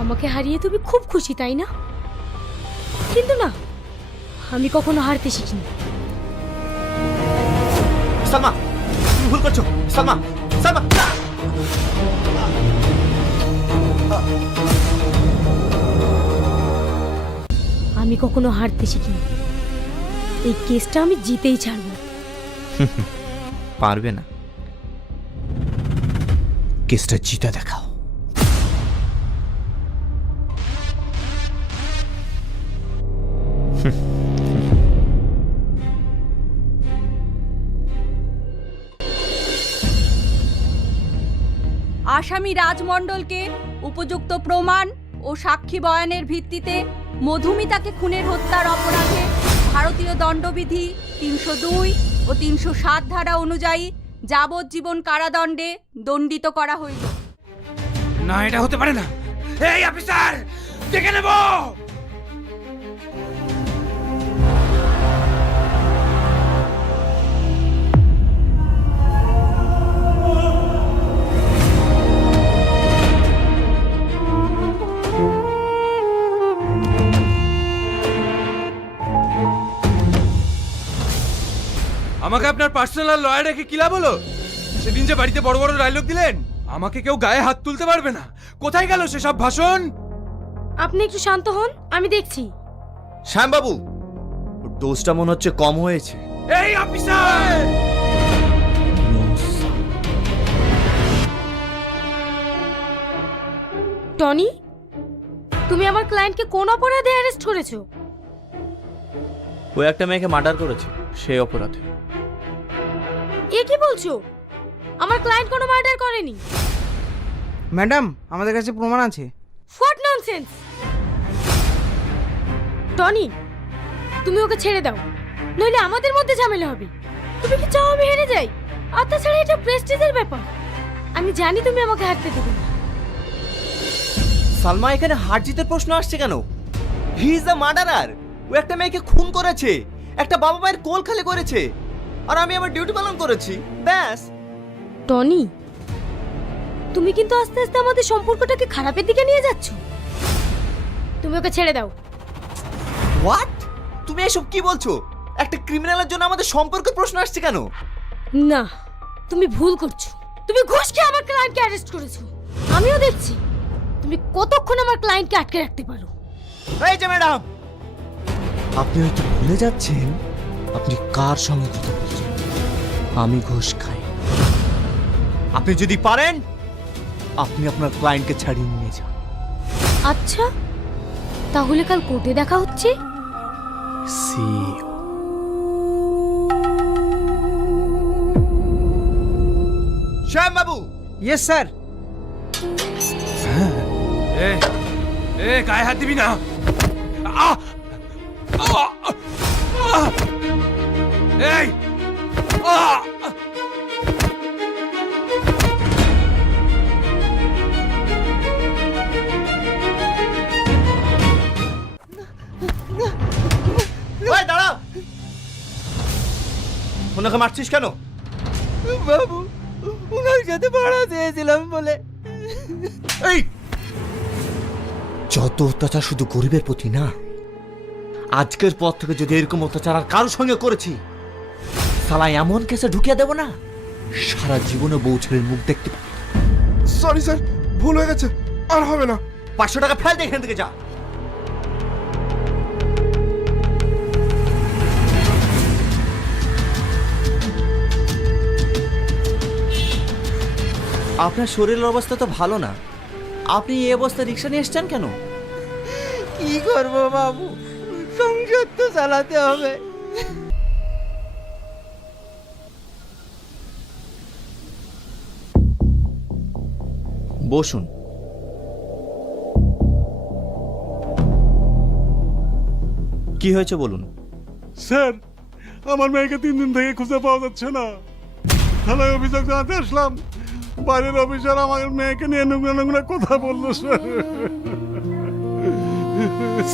আমাকে হারিয়ে তুমি খুব খুশি, তাই না? কিন্তু না, আমি কখনো হারতে শিখিনি। সালমা, তুমি ভুল করছো। সালমা, সালমা, আমি কখনো হারতে শিখিনি। এই কেসটা আমি জিতেই ছাড়বো। পারবে না। কেসটা জিতে দেখাও। আসামি রাজমণ্ডলকে উপযুক্ত প্রমাণ ও সাক্ষী বয়ানের ভিত্তিতে মধুমিতাকে খুনের হত্যার অপরাধে ভারতীয় দণ্ডবিধি ৩০২ ও ৩০৭ ধারা অনুযায়ী যাবজ্জীবন কারাদণ্ডে দণ্ডিত করা হইল। না, এটা হতে পারে না। এই অফিসার, দেখে নেব। আমাকে আপনার পার্সোনাল লয়ার রেখে কি লাভ হলো? সেদিন যে বাড়িতে বড় বড় ডায়লগ দিলেন, আমাকে কেউ গায়ে হাত তুলতে পারবে না। কোথায় গেল সেসব ভাষণ? আপনি একটু শান্ত হন, আমি দেখছি। শ্যামবাবু, ডোজটা মনে হচ্ছে কম হয়েছে। এই অফিসার! টনি, তুমি আমার ক্লায়েন্টকে কোন অপরাধে অ্যারেস্ট করেছো? ও একটা মেয়েকে মার্ডার করেছে, সেই অপরাধে। এ কি বলছো? আমার ক্লায়েন্ট কোনো মার্ডার করেনি। ম্যাডাম, আমাদের কাছে প্রমাণ আছে। What nonsense! টনি, তুমি ওকে ছেড়ে দাও, নইলে আমাদের মধ্যে ঝামেলা হবে। তুমি কি চাও আমি হেরে যাই? আর তাছাড়া এটা প্রেস্টিজের ব্যাপার। আমি জানি তুমি আমাকে হারতে দেবে না। সালমা, এখানে হার জিতের প্রশ্ন আসছে কেন? He is the murderer. ও একটা মেয়েকে খুন করেছে, একটা বাবা মায়ের কোল খালি করেছে, আর আমি আমার ডিউটি পালন করেছি, ব্যাস। টনি, তুমি কিন্তু আস্তে আস্তে আমাদের সম্পর্কটাকে খারাপের দিকে নিয়ে যাচ্ছ। তুমি ওকে ছেড়ে দাও। হোয়াট? তুমি এসব কি বলছো? একটা ক্রিমিনালের জন্য আমাদের সম্পর্কের প্রশ্ন আসছে কেন? না, তুমি ভুল করছো। তুমি ঘুষ খেয়ে আমার ক্লায়েন্টকে অ্যারেস্ট করেছো। আমিও দেখছি তুমি কতক্ষণ আমার ক্লায়েন্টকে আটকে রাখতে পারো। এই যে ম্যাডাম, আপনি হয়তো ভুলে যাচ্ছেন আপনি কার সঙ্গে কথা বলছেন। আমি ঘুষ খাই। আপনি যদি পারেন, আপনি আপনার ক্লায়েন্টকে ছাড়িয়ে নিয়ে যান। আচ্ছা, তাহলে কাল কোর্টে দেখা হচ্ছে। সি শ্যাম বাবু। Yes sir. এ এ গায়ে হাত দিবি না। আহ! আহ! আহ! এই! আহ! ওই দাঁড়া, ওনাকে মারছিস কেন? বাবু, ওনার সাথে ভাড়া চেয়েছিলাম বলে। এই যত অত্যাচার শুধু গরিবের প্রতি না, আজকের পর থেকে যদি এরকম অত্যাচার আর কারোর সঙ্গে করেছি, সালা এমন কেসে ঢুকিয়ে দেব না, সারা জীবনে বউ ছেলের মুখ দেখতে পাবো। সরি স্যার, ভুল হয়ে গেছে, আর হবে না। 500 টাকা ফেল দে এখান থেকে, যা। আপনার শরীরের অবস্থা তো ভালো না, আপনি এই অবস্থায় রিক্সা নিয়ে এসছেন কেন? কি করব বাবু, সংসার তো চালাতে হবে। বসুন। কি হয়েছে বলুন। স্যার, আমার মেয়েকে 3 দিন থেকে খুঁজে পাওয়া যাচ্ছে না। থানায় অভিযোগ জানাতে আসলাম, বাইরের অফিসার আমার মেয়েকে নিয়ে নোংরা নোংরা কথা বললো স্যার।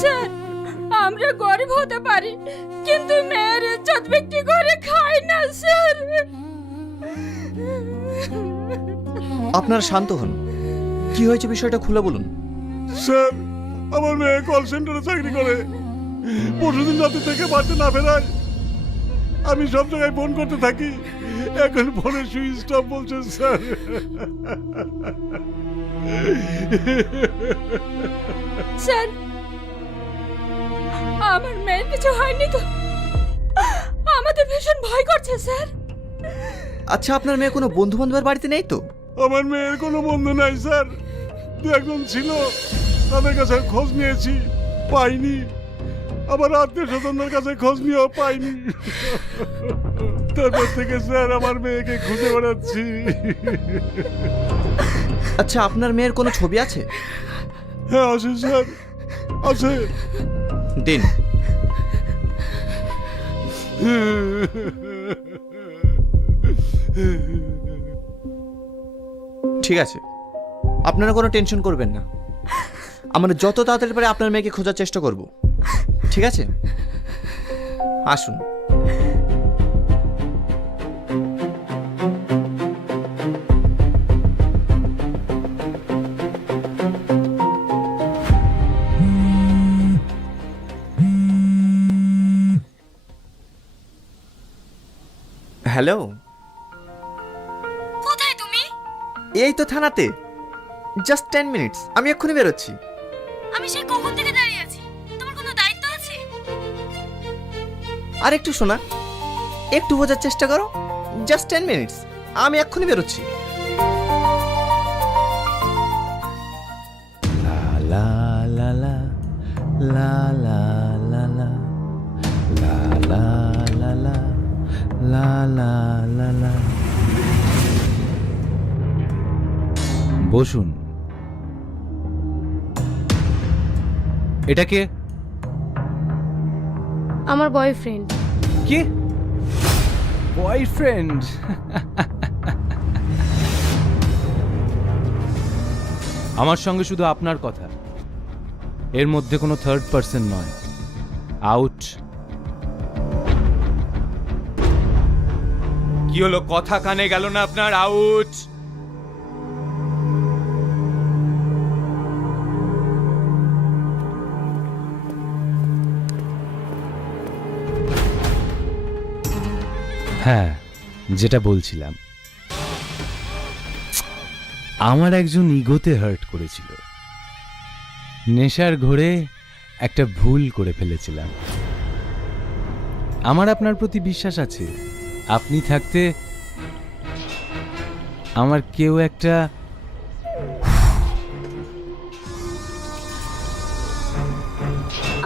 স্যার, আমরা গরিব হতে পারি, কিন্তু মেয়ের ইজ্জত বিক্রি করে খাই না স্যার। আপনারা শান্ত হন। কি হয়েছে বিষয়টা খুলে বলুন। স্যার আমার মেয়ে কল সেন্টারে চাকরি করে। পরশুদিন রাতে থেকে বাড়িতে না ফেরায় আমি সব জায়গায় ফোন করতে থাকি, এখন ফোনের সুইচ অফ বলছে স্যার। স্যার, আমার মেয়ের কিছু হয়নি তো? আমাদের ভীষণ ভয় করছে স্যার। আচ্ছা, আপনার মেয়ে কোনো বন্ধু বান্ধবের বাড়িতে নেই তো? আমার মেয়ের কোনো বন্ধু নাই স্যার, দু একজন ছিল, তাদের কাছে খোঁজ নিয়েছি, পাইনি। আবার আত্মীয় স্বজনদের কাছে খোঁজ নিয়েও পাইনি। তারপর থেকে স্যার আমার মেয়েকে খুঁজে বেড়াচ্ছি। আচ্ছা, আপনার মেয়ের কোনো ছবি আছে? হ্যাঁ আছে স্যার, আছে। দিন। ঠিক আছে, আপনারা কোনো টেনশন করবেন না, আমরা যত তাড়াতাড়ি পারে আপনার মেয়েকে খোঁজার চেষ্টা করব। ঠিক আছে, আসুন। হ্যালো, কোথায় তুমি? এই তো থানাতে, জাস্ট 10 মিনিটস, আমি এক্ষুনি বেরোচ্ছি। আমি সেই কখন থেকে দাঁড়িয়ে আছি, তোমার কোনো দায়িত্ব আছে? আর একটু শোনা, একটু বোঝার চেষ্টা করো, জাস্ট 10 মিনিটস, আমি এক্ষুনি বেরোচ্ছি। লা লা লা লা লা লা লা লা লা লা লা লা লা লা লা। বসুন। এটা কে? আমার বয়ফ্রেন্ড। কি বয়ফ্রেন্ড? আমার সঙ্গে শুধু আপনার কথা, এর মধ্যে কোনো থার্ড পার্সন নয়। আউট। কি হলো, কথা কানে গেল না আপনার? আউট। হ্যাঁ, যেটা বলছিলাম, আমার একজন ইগোতে হার্ট করেছিল। নেশার ঘোরে একটা ভুল করে ফেলেছিলাম। আমার আপনার প্রতি বিশ্বাস আছে, আপনি থাকতে আমার কেউ একটা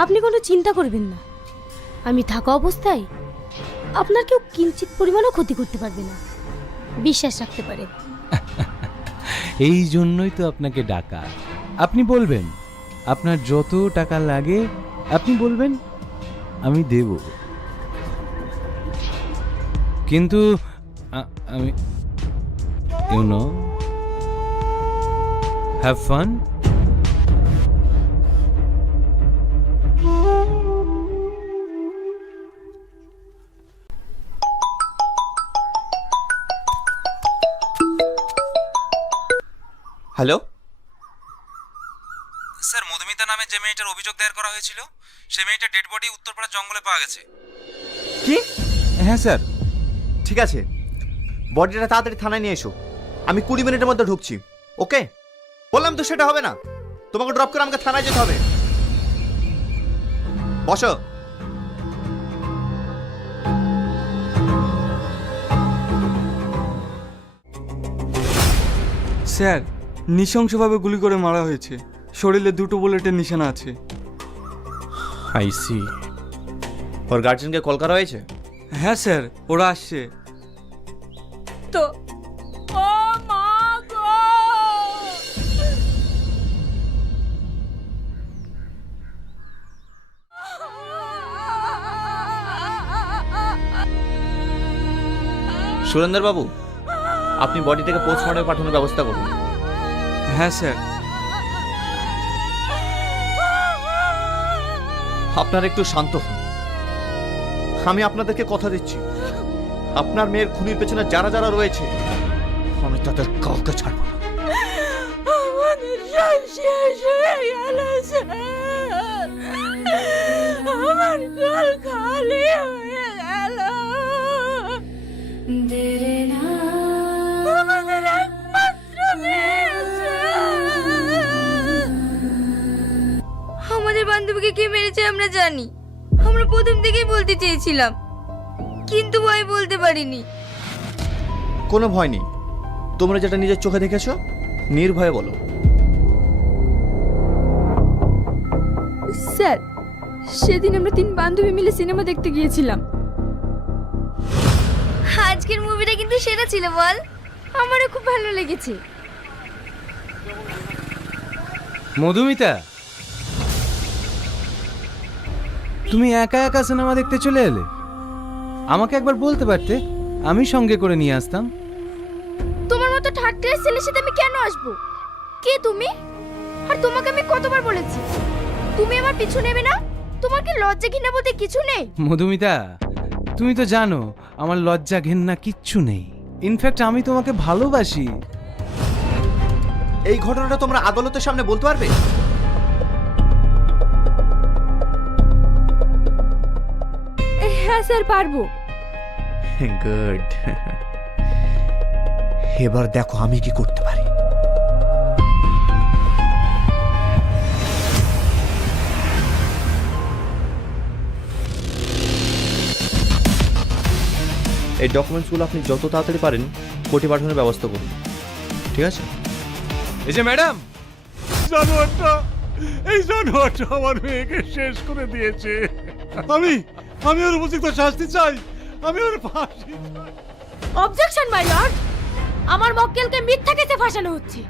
আপনি কোনো চিন্তা করবেন না, আমি থাকা অবস্থায় আপনার কেউ কিঞ্চিত পরিমাণও ক্ষতি করতে পারবে না, বিশ্বাস রাখতে পারে। এই জন্যই তো আপনাকে ডাকা। আপনি বলবেন, আপনার যত টাকা লাগে আপনি বলবেন, আমি দেব। কিন্তু আমি you know have fun. Hello sir, Madhumita নামে যে মেয়েটার অভিযোগ দায়ের করা হয়েছিল, সেই মেয়েটার ডেড বডি উত্তরপাড়ার জঙ্গলে পাওয়া গেছে। কি? হ্যাঁ স্যার। ঠিক আছে, বডিটা তাড়াতাড়ি থানায় নিয়ে এসো, আমি 20 মিনিটের মধ্যে ঢুকছি। ওকে? বললাম তো সেটা হবে না, তোমাকে ড্রপ করে আমাকে থানায় যেতে হবে। বসো। স্যার, নৃশংসভাবে গুলি করে মারা হয়েছে, শরীরে 2টো বুলেটের নিশানা আছে। I see. ওর গার্জিয়ানকে কল করা হয়েছে? হ্যাঁ স্যার, ওরা আসছে। তো ও মা গো! সুরেন্দর বাবু, আপনি বডিটাকে পোস্টমর্টমে পাঠানোর ব্যবস্থা করুন। হ্যাঁ স্যার। আপনারা একটু শান্ত হন, আমি আপনাদেরকে কথা দিচ্ছি, আপনার মেয়ের খুনির পেছনে যারা যারা রয়েছে আমি তাদের কাউকে ছাড়বো না। আমাদের সব শেষ হয়ে গেল স্যার, আমার ঘর খালি হয়ে গেল। আমাদের একমাত্র মেয়ে স্যার। আমাদের বান্ধবীকে কে মেরেছে আমরা জানি, আমরা প্রথম থেকেই বলতে চেয়েছিলাম, কিন্তু ভয় বলতে পারিনি। কোনো ভয় নেই, তোমরা যেটা নিজের চোখে দেখেছো নির্ভয়ে বলো। স্যার, সেদিন আমরা 3 বান্ধবী মিলে সিনেমা দেখতে গিয়েছিলাম। আজকের মুভিটা কিন্তু সেরা ছিল বল, আমারও খুব ভালো লেগেছে। মধুমিতা, তুমি একা একা সিনেমা দেখতে চলে এলে? আমাকে একবার বলতে পারতে, আমি সঙ্গে করে নিয়ে আসতাম। তোমার মতো থার্ড ক্লাস ছেলের সাথে আমি কেন আসবো? কে তুমি? আর তোমাকে আমি কতবার বলেছি তুমি আমার পিছু নেবে না? তোমার কি লজ্জা ঘৃণা বলতে কিছু নেই? মধুমিতা, তুমি তো জানো আমার লজ্জা ঘেন্না কিচ্ছু নেই। ইনফ্যাক্ট আমি তোমাকে ভালোবাসি। এই ঘটনাটা তোমরা আদালতের সামনে বলতে পারবে? হ্যাঁ স্যার, পারবো। গুড। এবার দেখো আমি কি করতে পারি। এই ডকুমেন্টসগুলো আপনি যত তাড়াতাড়ি পারেন কোর্টে পাঠানোর ব্যবস্থা করুন, ঠিক আছে? এই যে ম্যাডাম, এই জানোয়ারটা আমার মেয়েকে শেষ করে দিয়েছে। আমি ওর উপযুক্ত শাস্তি চাই, আমি ওর ফাঁসি চাই। অবজেকশন মাই লর্ড, আমার মক্কেলকে মিথ্যা কেসে ফাঁসানো হচ্ছে।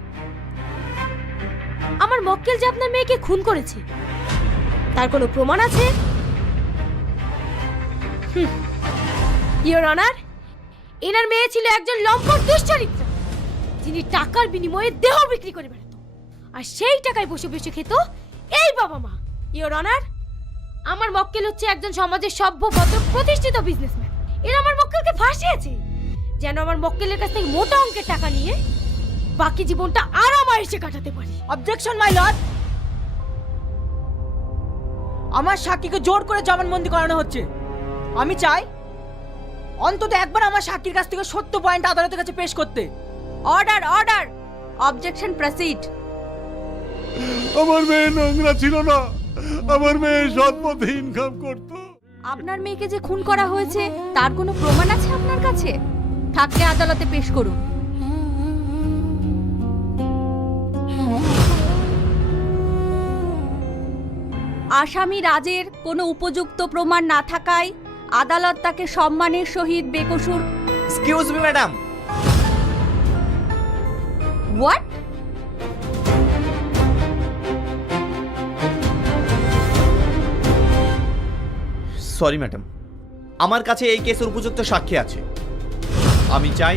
আমার মক্কেল যে আপনার মেয়েকে খুন করেছে তার কোনো প্রমাণ আছে? ইওর অনার, এনার মেয়ে ছিল একজন লম্পট দুশ্চরিত্র, যিনি টাকার বিনিময়ে দেহ বিক্রি করে বেড়াতো, আর সেই টাকায় বসে বসে খেত এই বাবা মা। ইওর অনার, আমার মক্কেল হচ্ছে একজন সমাজের সভ্য ভদ্র প্রতিষ্ঠিত বিজনেসম্যান। এরা আমার মক্কেলকে ফাঁসিয়েছে যেন আমার মক্কেলের কাছ থেকে মোটা অঙ্কের টাকা নিয়ে বাকি জীবনটা আরামায়েশে কাটাতে পারি। অবজেকশন মাই লর্ড, আমার সাক্ষীকে জোর করে জবানবন্দি করানো হচ্ছে। আমি চাই অন্তত একবার আমার সাক্ষীর কাছ থেকে সত্য পয়েন্ট আদালতের কাছে পেশ করতে। Order, order, objection proceed. আমার মেয়ে নোংরা ছিল না, আমার মেয়ে সৎ পথে ইনকাম করতো। আপনার মেয়েকে যে খুন করা হয়েছে তার কোনো প্রমাণ আছে আপনার কাছে? থাকলে আদালতে পেশ করুন। আসামি রাজের কোনো উপযুক্ত প্রমাণ না থাকায় আদালত তাকে সম্মানের সহিত বেকসুর। Excuse me madam. What? Sorry madam, আমার কাছে এই কেসের উপযুক্ত সাক্ষী আছে। আমি চাই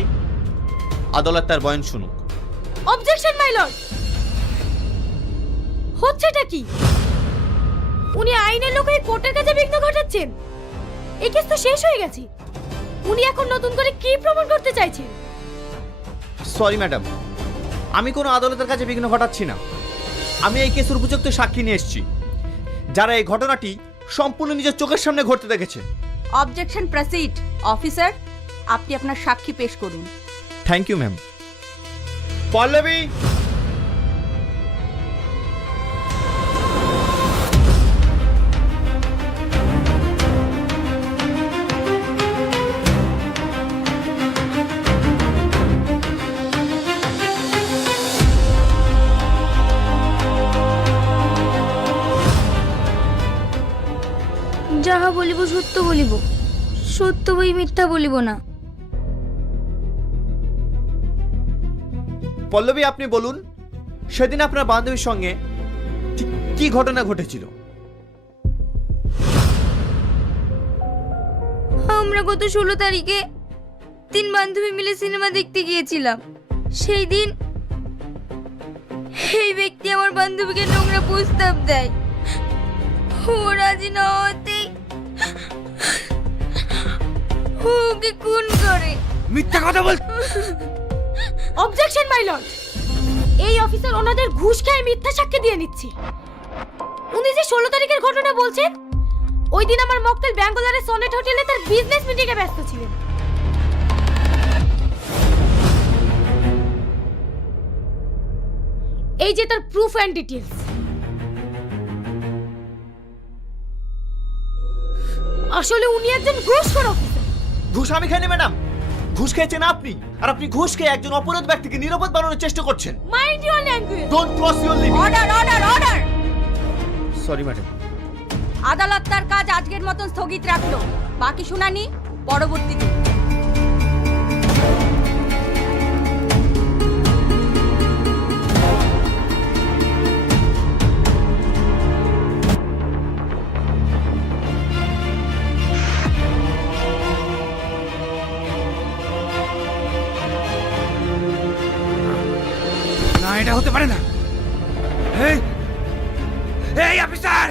আদালত তার বয়ান শুনুক। অবজেকশন মাই লর্ড, হচ্ছেটা কি? উনি আইনের লোক হয়ে কোর্টের কাছে বিঘ্ন ঘটাচ্ছেন। এই কেস তো শেষ হয়ে গেছে, উনি এখন নতুন করে কি প্রমাণ করতে চাইছেন? সরি ম্যাডাম, আমি কোনো আদালতের কাছে বিঘ্ন ঘটাচ্ছি না। আমি এই কেসের উপযুক্ত সাক্ষী নিয়ে এসেছি, যারা এই ঘটনাটি সম্পূর্ণ নিজের চোখের সামনে ঘটতে দেখেছে। Objection proceed. অফিসার, আপনি আপনার সাক্ষী পেশ করুন। Thank you ma'am. পল্লবী, যাহা বলিব সত্য বলিব, সত্য বই মিথ্যা বলিব না। পল্লবী আপনি বলুন, সেদিন আপনার বান্ধবীর সঙ্গে ঠিক কি ঘটনা ঘটেছিল? আমরা গত 16 তারিখে 3 বান্ধবী মিলে সিনেমা দেখতে গিয়েছিলাম। সেই দিন এই ব্যক্তি আমার বান্ধবীকে নোংরা প্রস্তাব দেয়। ও রাজি না হতেই ওকে খুন করে। মিথ্যা কথা বল। অবজেকশন মাই লর্ড, এই অফিসার ওনাদের ঘুষ খেয়ে মিথ্যা সাক্ষী দিয়ে নিচ্ছে। উনি যে 16 তারিখের ঘটনা বলছেন, ওই দিন আমার মক্কেল ব্যাঙ্গালোরের সনেট হোটেলে তার বিজনেস মিটিং এ ব্যস্ত ছিলেন। এই যে তার প্রুফ এন্ড ডিটেইলস। আসলে উনি একজন ঘুষখোর অফিসার। ঘুষ আমি খাইনি ম্যাডাম, ঘুষ খেয়েছেন আপনি। আর আপনি ঘুষ খেয়ে একজন অপরাধ ব্যক্তিকে নিরাপদ বানানোর চেষ্টা করছেন। Mind your language. Don't cross your limit. Order order order. Sorry madam. আদালত তার কাজ আজকের মতন স্থগিত রাখলো, বাকি শুনানি পরবর্তীতে। না, এটা হতে পারে না। এই এই officer,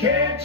Can't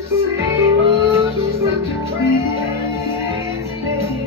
you see, oh, she's such a crazy lady.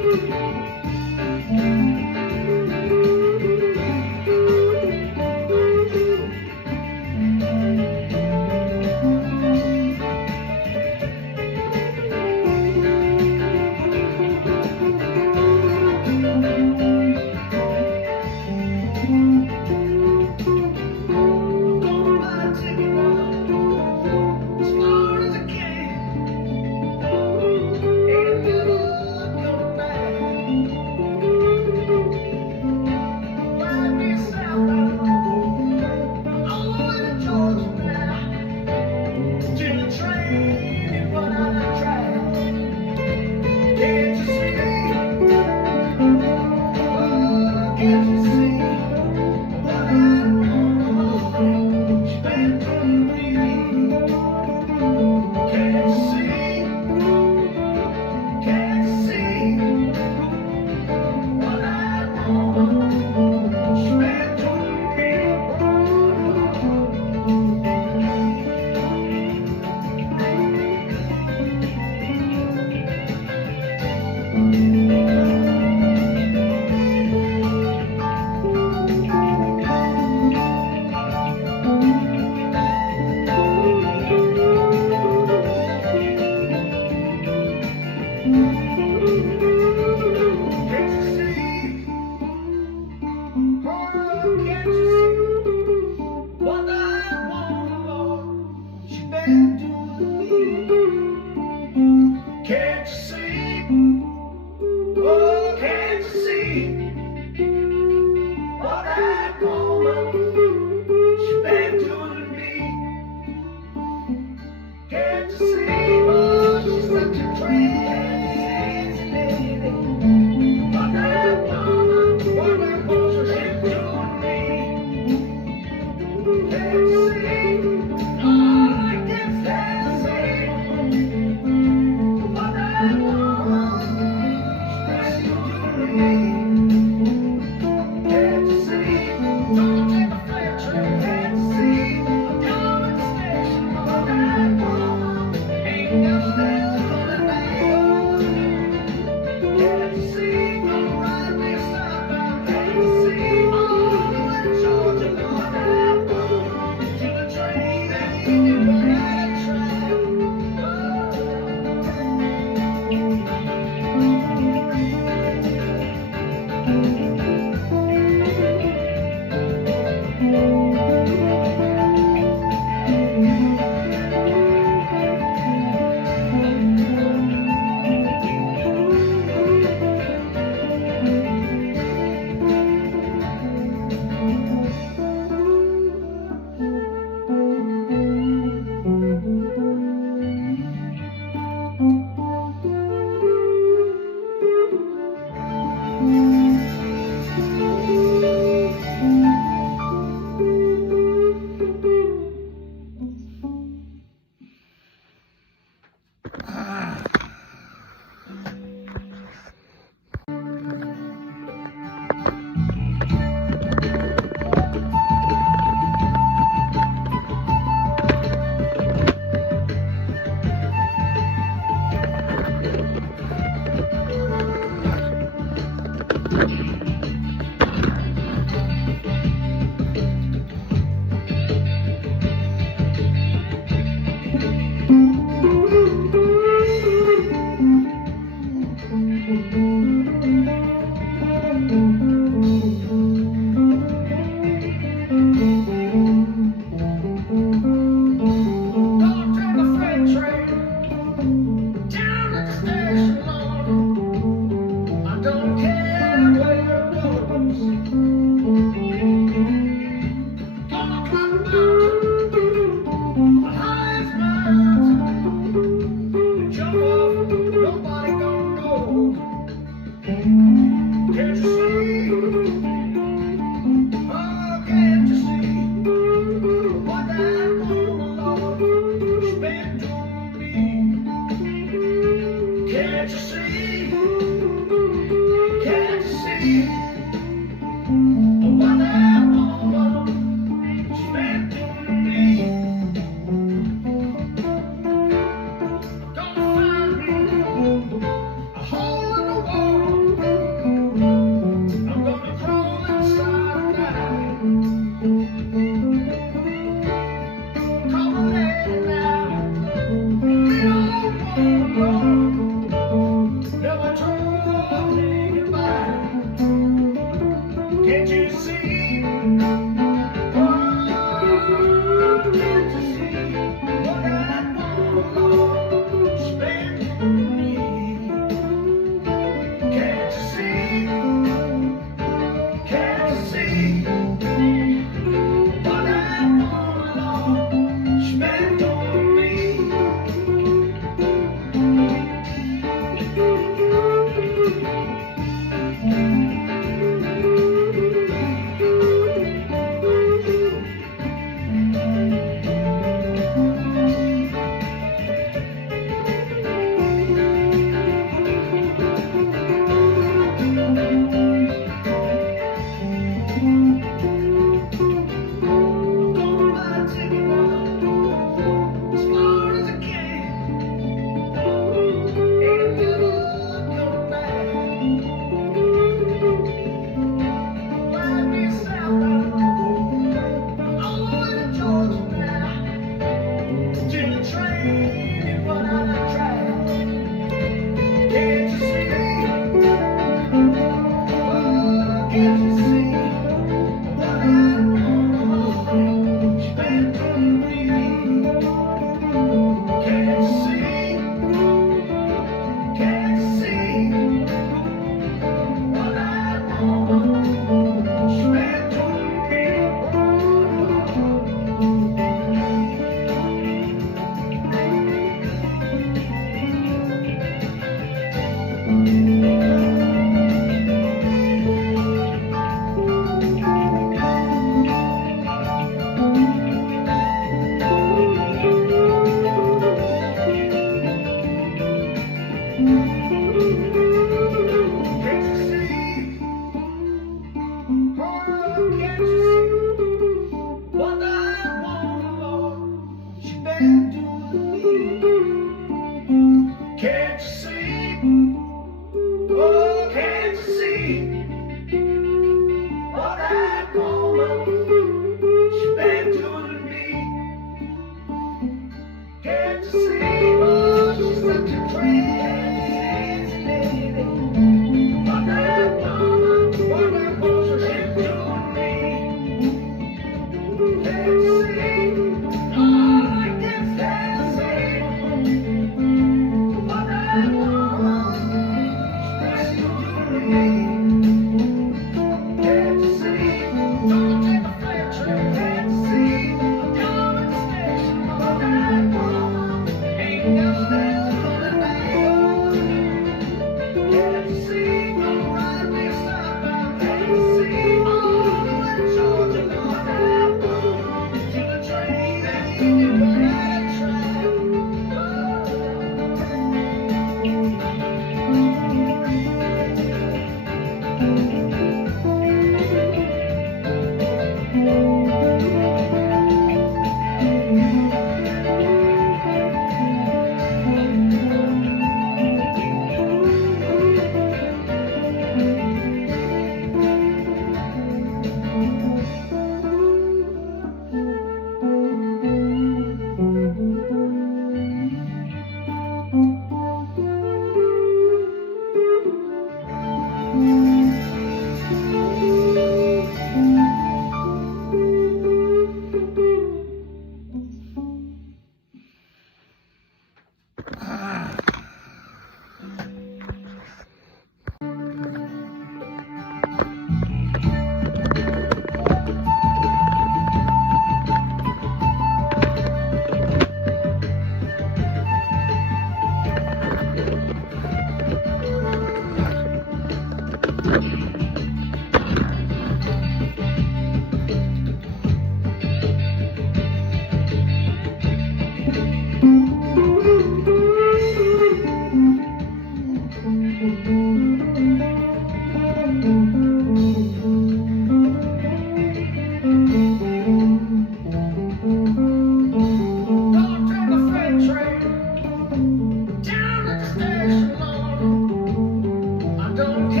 Thank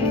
you.